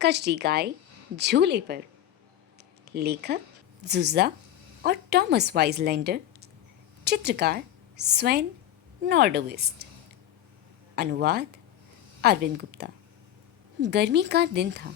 कजरी गाय झूले पर। लेखक जुज़ा और टॉमस वाइजलैंडर। चित्रकार स्वेन नॉर्डोविस्ट। अनुवाद अरविंद गुप्ता। गर्मी का दिन था।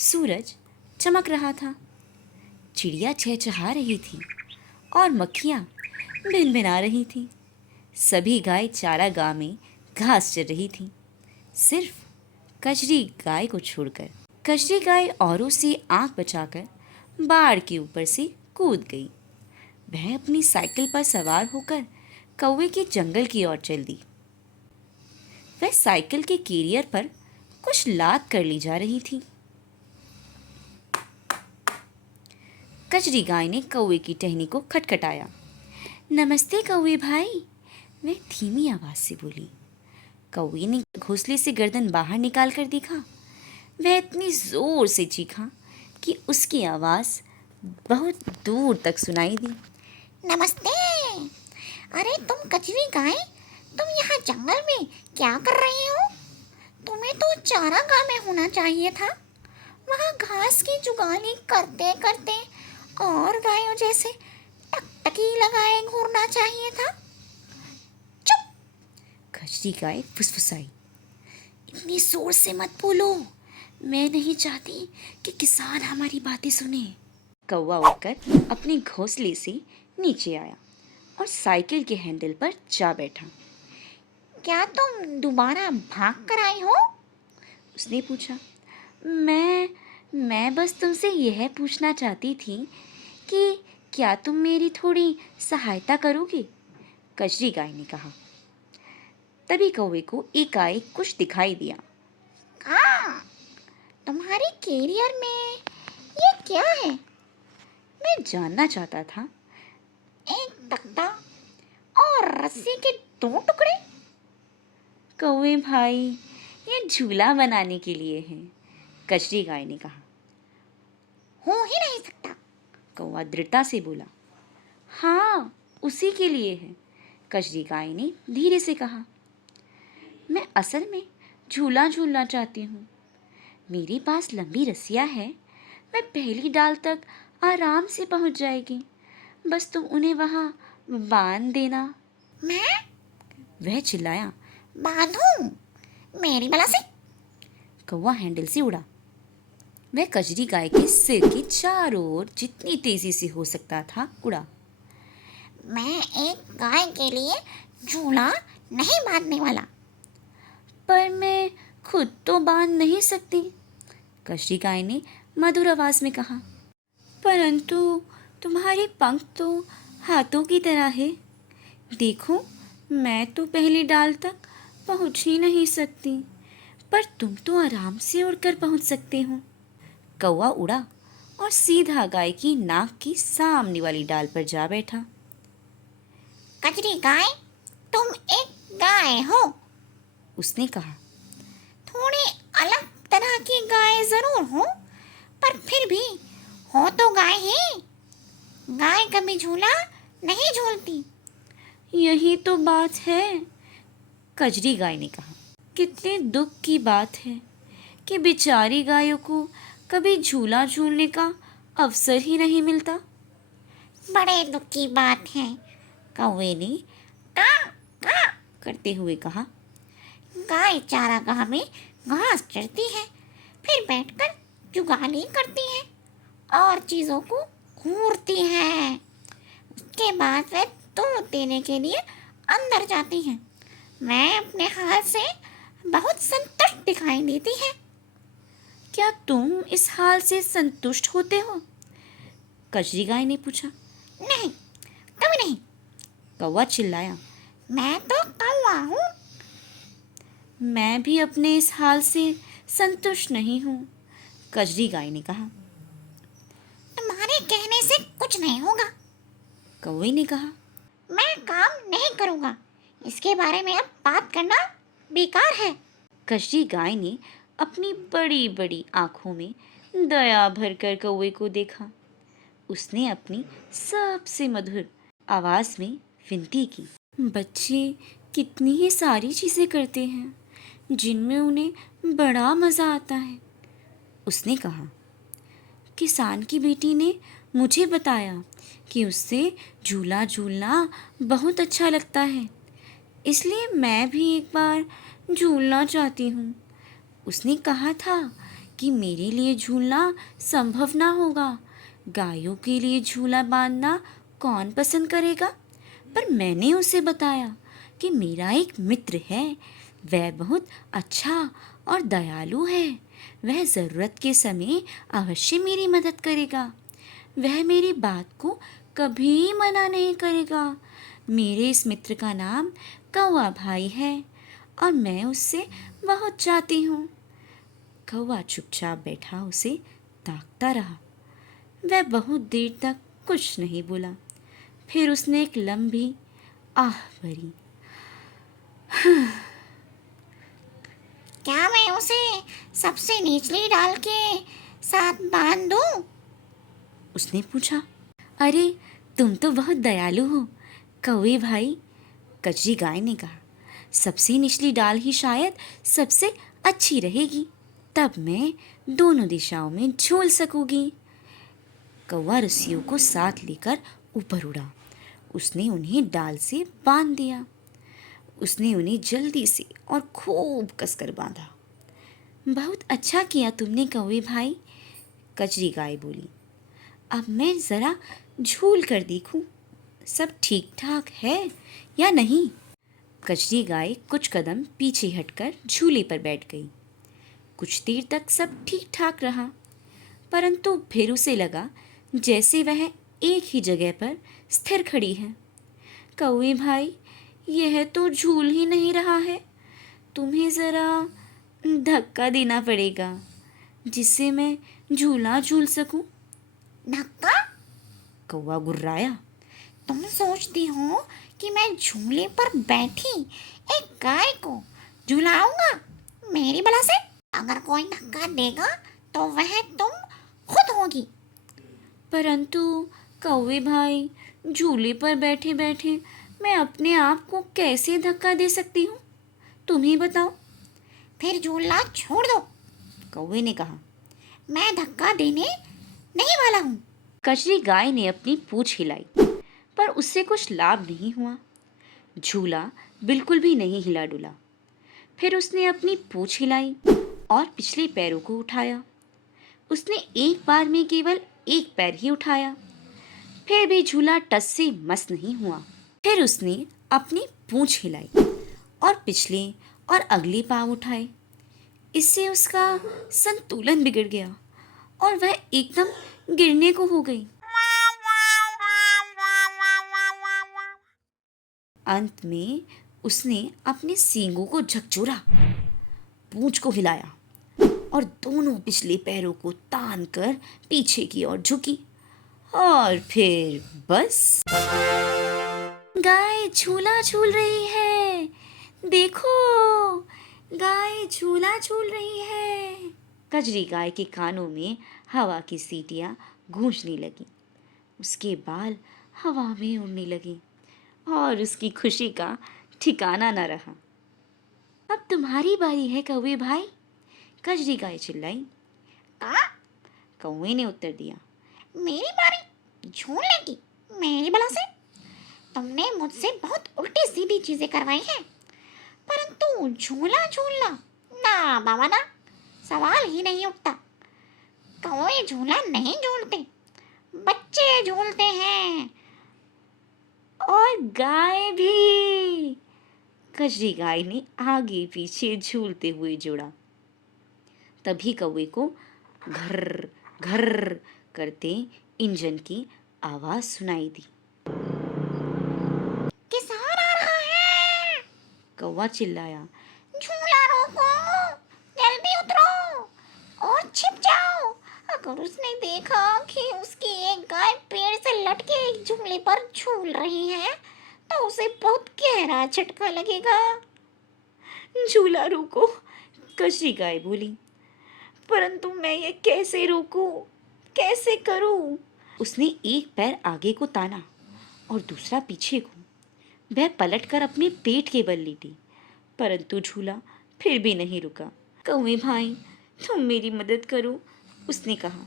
सूरज चमक रहा था। चिड़िया चहचहा रही थी और मक्खियाँ भिनभिना रही थीं। सभी गाय चारागाह में घास चर रही थीं, सिर्फ कजरी गाय को छोड़कर। कजरी गाय औरों से आंख बचाकर बाड़ के ऊपर से कूद गई। वह अपनी साइकिल पर सवार होकर कौवे के जंगल की ओर चल दी। वह साइकिल के कैरियर पर कुछ लाद कर ली जा रही थी। कजरी गाय ने कौवे की टहनी को खटखटाया। नमस्ते कौवे भाई, वह धीमी आवाज से बोली। कौवे ने घोंसले से गर्दन बाहर निकाल कर देखा। वह इतनी जोर से चीखा कि उसकी आवाज बहुत दूर तक सुनाई दी। नमस्ते। अरे तुम कजरी गाय, तुम यहाँ जंगल में क्या कर रही हो? तुम्हें तो चारागाह में होना चाहिए था। वहाँ घास की जुगाली करते करते और गायों जैसे टकटकी लगाए घूरना चाहिए था। चुप! कजरी गाय फुसफुसाई। इतनी जोर से मत बोलो, मैं नहीं चाहती कि किसान हमारी बातें सुने। कौवा उठकर अपने घोंसले से नीचे आया और साइकिल के हैंडल पर जा बैठा। क्या तुम दोबारा भाग कर आई हो? उसने पूछा। मैं बस तुमसे यह पूछना चाहती थी कि क्या तुम मेरी थोड़ी सहायता करोगे? कजरी गाय ने कहा। तभी कौवे को एकाएक कुछ दिखाई दिया। हाँ, तुम्हारे कैरियर में ये क्या है? मैं जानना चाहता था। एक तख्ता और रस्सी के 2 टुकड़े। कौवे भाई, ये झूला बनाने के लिए है, कजरी गाय ने कहा। हो ही नहीं सकता, कौवा दृढ़ता से बोला। हाँ, उसी के लिए है, कजरी गाय ने धीरे से कहा। मैं असल में झूला झूलना चाहती हूँ। मेरे पास लंबी रस्सियाँ हैं, मैं पहली डाल तक आराम से पहुँच जाएगी। बस तुम उन्हें वहाँ बांध देना। मैं वह चिल्लाया। बांधूं? मेरी बला से? कौवा हैंडल से उड़ा। वह कजरी गाय के सिर के चारों ओर जितनी तेजी से हो सकता था उड़ा। मैं एक गाय के लिए झूला नहीं बांधने वाला। पर मैं खुद तो बांध नहीं सकती, कजरी गाय ने मधुर आवाज में कहा। परंतु तुम्हारे पंख तो हाथों की तरह है। देखो, मैं तो पहली डाल तक पहुंच ही नहीं सकती, पर तुम तो आराम से उड़कर पहुंच सकते हो। कौवा उड़ा और सीधा गाय की नाक की सामने वाली डाल पर जा बैठा। कजरी गाय, तुम एक गाय हो, उसने कहा। थोड़ी अलग तरह की गाय जरूर हो, पर फिर भी हो तो गाय ही। गाय कभी झूला नहीं झूलती। यही तो बात है, कजरी गाय ने कहा। कितने दुख की बात है कि बेचारी गायों को कभी झूला झूलने का अवसर ही नहीं मिलता। बड़े दुख की बात है, कौवे ने का का करते हुए कहा। गाय चारागाह में घास चरती है, फिर बैठकर जुगाली करती है और चीजों को घूरती है। उसके बाद वह दूध देने के लिए अंदर जाती है। मैं अपने हाल से बहुत संतुष्ट दिखाई देती है। क्या तुम इस हाल से संतुष्ट होते हो? कजरी गाय ने पूछा। नहीं, कभी नहीं। कौवा चिल्लाया। मैं तो कौवा हूँ। मैं भी अपने इस हाल से संतुष्ट नहीं हूँ, कजरी गाय ने कहा। तुम्हारे कहने से कुछ नहीं होगा, कौवे ने कहा। मैं काम नहीं करूँगा। इसके बारे में अब बात करना बेकार है। कजरी गाय ने अपनी बड़ी बड़ी आंखों में दया भरकर कौवे को देखा। उसने अपनी सबसे मधुर आवाज में विनती की। बच्चे कितनी ही सारी चीजें करते हैं जिनमें उन्हें बड़ा मजा आता है। उसने कहा, किसान की बेटी ने मुझे बताया कि उससे झूला झूलना बहुत अच्छा लगता है, इसलिए मैं भी एक बार झूलना चाहती हूँ। उसने कहा था कि मेरे लिए झूलना संभव ना होगा, गायों के लिए झूला बांधना कौन पसंद करेगा। पर मैंने उसे बताया कि मेरा एक मित्र है, वह बहुत अच्छा और दयालु है, वह ज़रूरत के समय अवश्य मेरी मदद करेगा, वह मेरी बात को कभी मना नहीं करेगा। मेरे इस मित्र का नाम कौवा भाई है और मैं उससे बहुत चाहती हूँ। कौवा चुपचाप बैठा उसे ताकता रहा। वह बहुत देर तक कुछ नहीं बोला। फिर उसने एक लंबी आह भरी। क्या मैं उसे सबसे निचली डाल के साथ बांध दूं? उसने पूछा। अरे, तुम तो बहुत दयालु हो कौवे भाई, कजरी गाय ने कहा। सबसे निचली डाल ही शायद सबसे अच्छी रहेगी, तब मैं दोनों दिशाओं में झूल सकूंगी। कौवा रस्सियों को साथ लेकर ऊपर उड़ा। उसने उन्हें डाल से बांध दिया। उसने उन्हें जल्दी से और खूब कसकर बांधा। बहुत अच्छा किया तुमने कौवे भाई, कजरी गाय बोली। अब मैं ज़रा झूल कर देखूं, सब ठीक ठाक है या नहीं। कजरी गाय कुछ कदम पीछे हटकर झूले पर बैठ गई। कुछ देर तक सब ठीक ठाक रहा, परंतु फिर उसे लगा जैसे वह एक ही जगह पर स्थिर खड़ी है। कौवे भाई, यह तो झूल ही नहीं रहा है, तुम्हें ज़रा धक्का देना पड़ेगा जिससे मैं झूला झूल सकूं। धक्का? कौवा गुर्राया। तुम सोचती हो कि मैं झूले पर बैठी एक गाय को झुलाऊंगा मेरी भला से? अगर कोई धक्का देगा तो वह तुम खुद होगी। परंतु कौवे भाई, झूले पर बैठे बैठे मैं अपने आप को कैसे धक्का दे सकती हूँ, तुम ही बताओ। फिर झूलना छोड़ दो, कौवे ने कहा। मैं धक्का देने नहीं वाला हूँ। कजरी गाय ने अपनी पूंछ हिलाई, पर उससे कुछ लाभ नहीं हुआ। झूला बिल्कुल भी नहीं हिला डुला। फिर उसने अपनी पूंछ हिलाई और पिछले पैरों को उठाया। उसने एक बार में केवल एक पैर ही उठाया, फिर भी झूला टस से मस नहीं हुआ। फिर उसने अपनी पूंछ हिलाई और पिछले और अगले पांव उठाए। इससे उसका संतुलन बिगड़ गया और वह एकदम गिरने को हो गई। अंत में उसने अपने सींगों को झकझोरा, पूंछ को हिलाया और दोनों पिछले पैरों को तान कर पीछे की ओर झुकी। और फिर बस, गाय झूला झूल रही है, देखो गाय झूला झूल रही है। कजरी गाय के कानों में हवा की सीटियां गूंजने लगी। उसके बाल हवा में उड़ने लगे और उसकी खुशी का ठिकाना न रहा। अब तुम्हारी बारी है कौवे भाई, कजरी गाय चिल्लाई। कहा? कौवे ने उत्तर दिया। मेरी बारी झूलने की मेरी भला से? तुमने मुझसे बहुत उल्टी सीधी चीजें करवाई हैं, परंतु झूला झूलना ना बाबा ना, सवाल ही नहीं उठता। कौवे झूला नहीं झूलते, बच्चे झूलते हैं। और गाय भी, कजरी गाय ने आगे पीछे झूलते हुए जोड़ा। तभी कौवे को घर घर करते इंजन की आवाज सुनाई दी। किसान आ रहा है, कौवा चिल्लाया। झूला रोको, जल्दी उतरो और छिप जाओ। अगर उसने देखा कि उसकी एक गाय पेड़ से लटके एक झूले पर झूल रही है तो उसे बहुत गहरा झटका लगेगा। झूला रोको, कजरी गाय बोली। परंतु मैं ये कैसे रोकूं, कैसे करूं? उसने एक पैर आगे को ताना और दूसरा पीछे को। वह पलटकर अपने पेट के बल लेटी, परंतु झूला फिर भी नहीं रुका। कौवे भाई, तुम मेरी मदद करो, उसने कहा,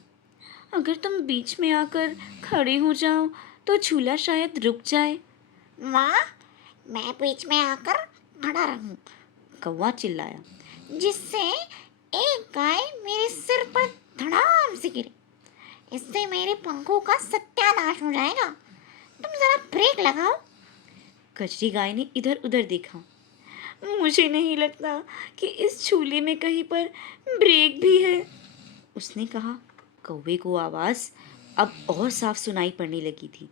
अगर तुम बीच में आकर खड़े हो जाओ तो झूला शायद रुक जाए। वाह, मैं बीच में आकर खड़ा रहूं, कौवा चिल्लाया। जिससे एक गाय मेरे सिर पर धड़ाम से गिरे। इससे मेरे पंखों का सत्यानाश हो जाएगा। तुम जरा ब्रेक लगाओ। कजरी गाय ने इधर उधर देखा। मुझे नहीं लगता कि इस झूले में कहीं पर ब्रेक भी है, उसने कहा। कौवे को आवाज अब और साफ सुनाई पड़ने लगी थी।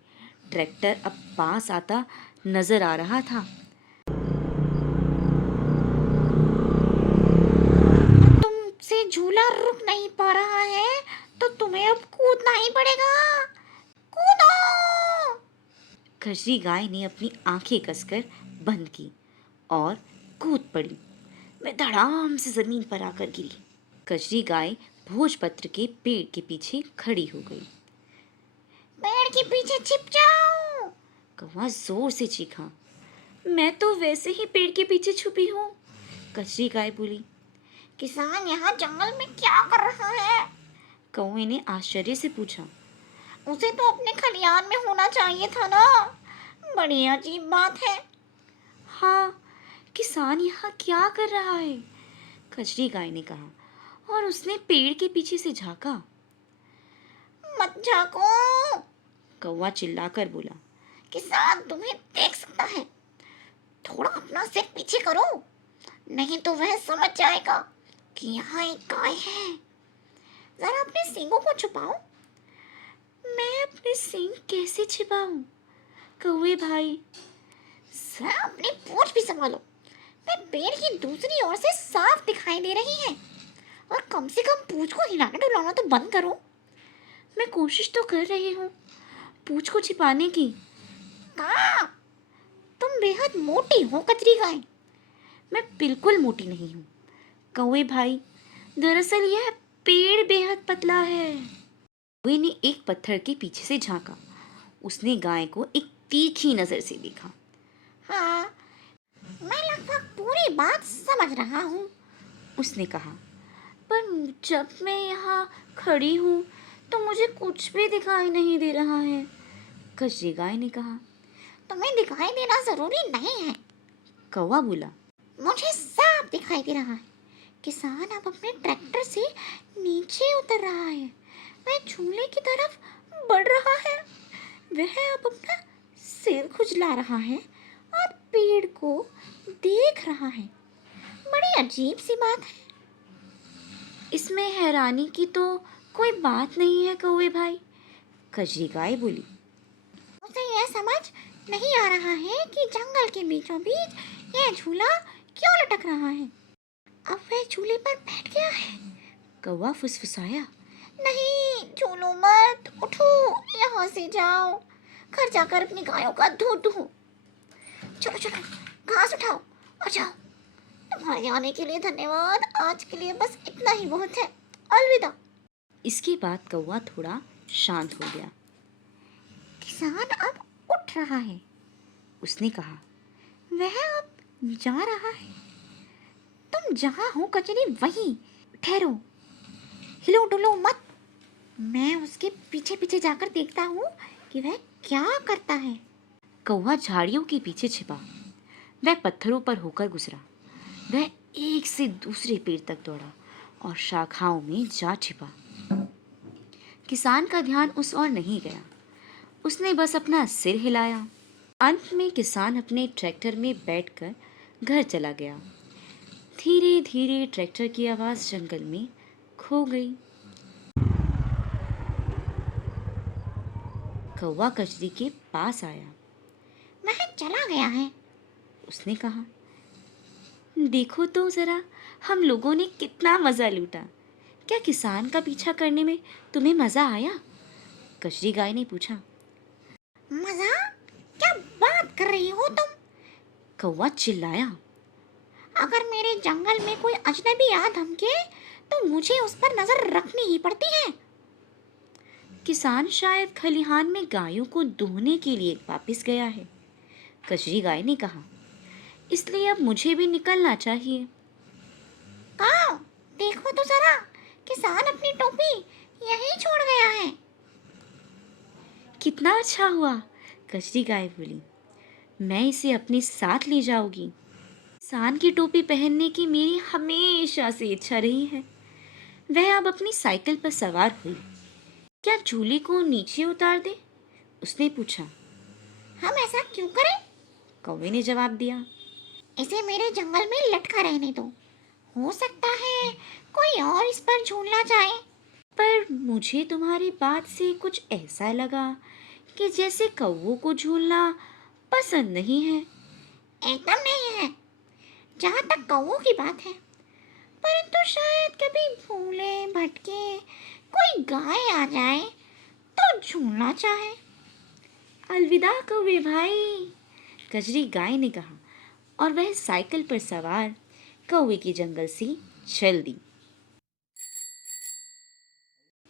ट्रैक्टर अब पास आता नजर आ रहा था। तुमसे झूला रुक नहीं पा रहा है तो तुम्हें अब कूदना ही पड़ेगा। कूदो। कजरी गाय ने अपनी आंखें कसकर बंद की और कूद पड़ी। मैं धड़ाम से जमीन पर आकर गिरी। कजरी गाय भोजपत्र के पेड़ के पीछे खड़ी हो गई। पेड़ के पीछे छिप जाओ। कौवा जोर से चीखा। मैं तो वैसे ही पेड़ के पीछे छुपी हूँ, कजरी गाय बोली। किसान यहाँ जंगल में क्या कर रहा है? कौवे ने आश्चर्य से पूछा। उसे तो अपने खलियान में होना चाहिए था ना। बड़ी अजीब बात है। हाँ, किसान यहाँ क्या कर रहा है? कजरी गाय ने कहा और उसने पेड़ के पीछे से झांका। मत झांको, कौवा चिल्लाकर बोला। किसान तुम्हें देख सकता है। थोड़ा अपना सिर पीछे करो, नहीं तो वह समझ जाएगा कि यहाँ एक गाय है। जरा अपने सींगों को छुपाओ। मैं अपने सींग कैसे छिपाऊं? कौवे भाई, जरा अपनी पूंछ भी संभालो। मैं पेड़ की दूसरी ओर से साफ दिखाई दे रही है। और कम से कम पूंछ को हिलाना डुलाना तो बंद करो। मैं कोशिश तो कर रही हूँ पूंछ को छिपाने की। कहाँ? तुम बेहद मोटी हो कजरी गाय। मैं बिल्कुल मोटी नहीं हूँ कौवे भाई, दरअसल यह पेड़ बेहद पतला है। कौवे ने एक पत्थर के पीछे से झांका। उसने गाय को एक तीखी नजर से देखा। हाँ, मैं लगभग पूरी बात समझ रहा हूँ, उसने कहा। पर जब मैं यहाँ खड़ी हूँ तो मुझे कुछ भी दिखाई नहीं दे रहा है, कजरी गाय ने कहा। तुम्हें दिखाई देना जरूरी नहीं है, कौवा बोला। मुझे साफ दिखाई दे रहा है। किसान अब अपने ट्रैक्टर से नीचे उतर रहा है। वह झूले की तरफ बढ़ रहा है। वह अब अपना सिर खुजला रहा है और पेड़ को देख रहा है। बड़ी अजीब सी बात है। इसमें हैरानी की तो कोई बात नहीं है कौवे भाई, कजरी गाय बोली। उसे यह समझ नहीं आ रहा है कि जंगल के बीचों बीच यह झूला क्यों लटक रहा है। अब वह झूले पर बैठ गया है। कौवा फुसफुसाया। नहीं, झूलो मत, उठो, यहाँ से जाओ। घर जाकर अपनी गायों का दूध दो। चलो चलो, घास उठाओ और जाओ। तुम्हारे आने के लिए धन्यवाद। आज के लिए बस इतना ही बहुत है। अलविदा। इसके बाद कौवा थोड़ा शांत हो गया। किसान अब उठ रहा है, उसने कहा। वह अब जा रहा है। तुम जहाँ हो कचरी वहीं ठहरो, हिलो डुलो मत। मैं उसके पीछे पीछे जाकर देखता हूँ कि वह क्या करता है। कौवा झाड़ियों के पीछे छिपा। वह पत्थरों पर होकर गुजरा। वह एक से दूसरे पेड़ तक दौड़ा और शाखाओं में जा छिपा। किसान का ध्यान उस ओर नहीं गया। उसने बस अपना सिर हिलाया। अंत में किसान अपने ट्रैक्टर में बैठकर घर चला गया। धीरे धीरे ट्रैक्टर की आवाज जंगल में खो गई। कौवा कजरी के पास आया। वह चला गया है, उसने कहा। देखो तो जरा, हम लोगों ने कितना मजा लूटा। क्या किसान का पीछा करने में तुम्हें मजा आया? कजरी गाय ने पूछा। मजा? क्या बात कर रही हो तुम? कौवा चिल्लाया। अगर मेरे जंगल में कोई अजनबी आ धमके तो मुझे उस पर नजर रखनी ही पड़ती है। किसान शायद खलिहान में गायों को दूहने के लिए वापस गया है, कजरी गाय ने कहा। इसलिए अब मुझे भी निकलना चाहिए। कहाँ? देखो तो जरा, किसान अपनी टोपी यहीं छोड़ गया है। कितना अच्छा हुआ, कजरी गाय बोली। मैं इसे अपने साथ ले जाऊंगी। किसान की टोपी पहनने की मेरी हमेशा से इच्छा रही है। वह अब अपनी साइकिल पर सवार हुई। क्या झूले को नीचे उतार दे? उसने पूछा। हम ऐसा क्यों करें? कौवे ने जवाब दिया। इसे मेरे जंगल में लटका रहने दो। हो सकता है कोई और इस पर झूलना चाहे। पर मुझे तुम्हारी बात से कुछ ऐसा लगा कि जैसे कौवों को झूलना पसंद नहीं है। एकदम नहीं है, जहाँ तक कौवों की बात है। परंतु शायद कभी भूले भटके कोई गाय आ जाए तो झूलना चाहे। अलविदा कौवे भाई, कजरी गाय ने कहा, और वह साइकिल पर सवार कौवे के जंगल से चल दी।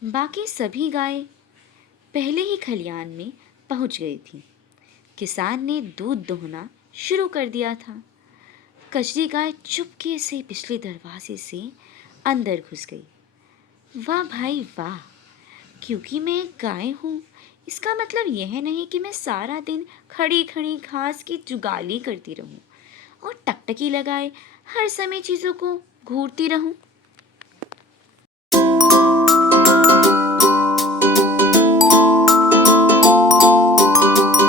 बाकी सभी गाय पहले ही खलियान में पहुंच गई थी। किसान ने दूध दोहना शुरू कर दिया था। कजरी गाय चुपके से पिछले दरवाजे से अंदर घुस गई। वाह भाई वाह, क्योंकि मैं एक गाय हूँ इसका मतलब यह नहीं कि मैं सारा दिन खड़ी खड़ी घास की जुगाली करती रहूँ और टकटकी लगाए हर समय चीज़ों को घूरती रहूँ।